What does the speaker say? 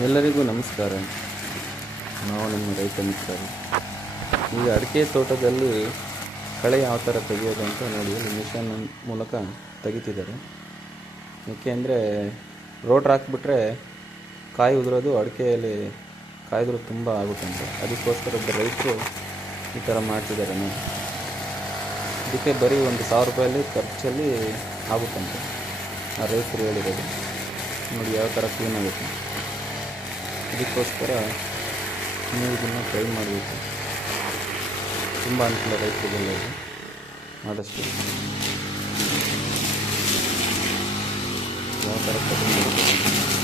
ಎಲ್ಲರಿಗೂ ನಮಸ್ಕಾರ. ನಾವು ನಿಮ್ಮ ರೈತ ಮಿತ್ರರು. ಈಗ ಅಡಿಕೆ ತೋಟದಲ್ಲಿ ಕಳೆ ಯಾವ ಥರ ತೆಗೆಯೋದು ಅಂತ ನೋಡಿ, ಮಿಷನ್ ಮೂಲಕ ತೆಗಿತಿದ್ದಾರೆ. ಏಕೆಂದರೆ ರೋಟ್ರ್ ಹಾಕಿಬಿಟ್ರೆ ಕಾಯಿ ಉದುರೋದು, ಅಡಿಕೆಯಲ್ಲಿ ಕಾಯಿ ಉದುರೋದು ತುಂಬ ಆಗುತ್ತಂತೆ. ಅದಕ್ಕೋಸ್ಕರ ಒಬ್ಬ ರೈತರು ಈ ಥರ ಮಾಡ್ತಿದ್ದಾರೆ. ನೋಡಿ, ಇದಕ್ಕೆ ಬರೀ 1,000 ರೂಪಾಯಲ್ಲಿ ಖರ್ಚಲ್ಲಿ ಆಗುತ್ತಂತೆ. ಆ ರೈತರು ಹೇಳಿರೋದು ನೋಡಿ ಯಾವ ಥರ ಕ್ಲೀನ್ ಆಗುತ್ತೆ. ಅದಕ್ಕೋಸ್ಕರ ನೀವು ಇದನ್ನು ಟ್ರೈ ಮಾಡಬೇಕು. ತುಂಬ ಅನುಕೂಲ ರೈತರಿಗೆಲ್ಲ ಇದು. ಆದಷ್ಟು ಯಾವ ಥರ ಕಟಿಂಗ್